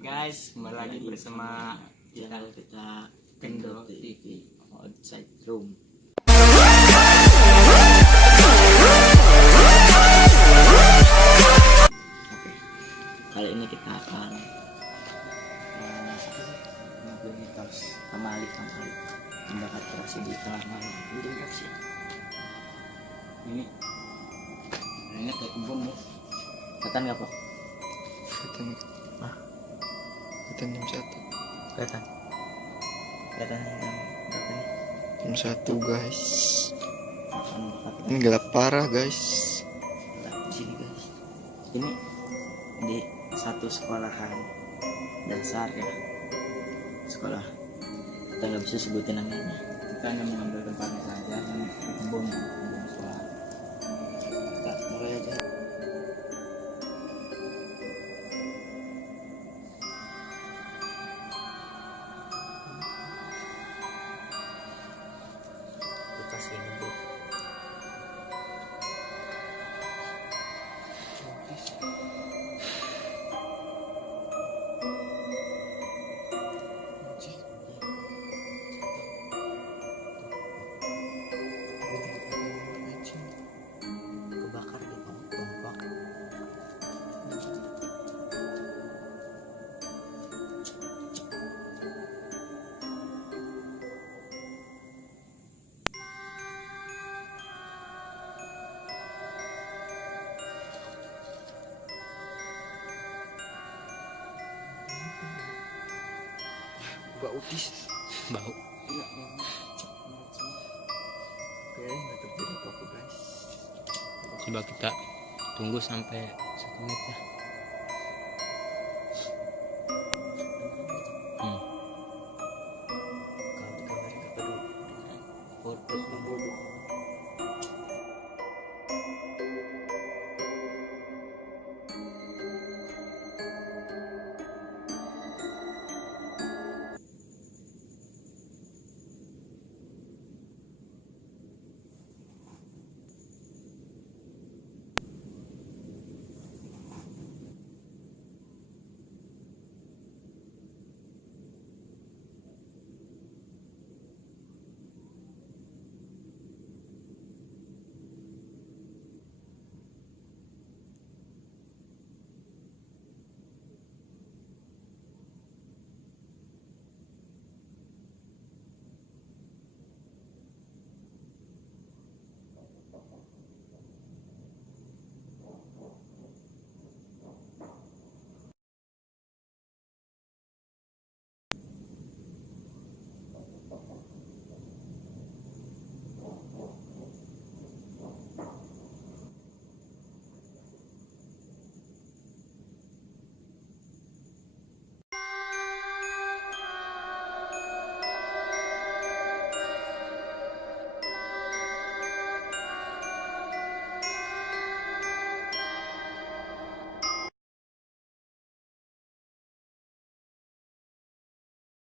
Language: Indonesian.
guys, kembali lagi bersama channel kita Kendo TV Outside Room. Oke, kali ini kita akan mitos kembali membakar terasi di tengah malam. Ini kayak kebun ya. Kelihatan nggak Pak? Kelihatan jam 1. Kelihatan jam berapa nih? Jam 1 guys. Akan bakar Ini gelap parah guys. di sini guys. Ini di satu sekolahan dasar ya, sekolah kita nggak bisa sebutin namanya. Kita hanya mengambil tempatnya saja, ini kebun sekolah. Kita mulai aja. Kita sini bro. Kebakar di kompak. Bau dis. Bau. Oke, nggak terjadi apa-apa guys. Coba kita tunggu sampai 1 menit ya.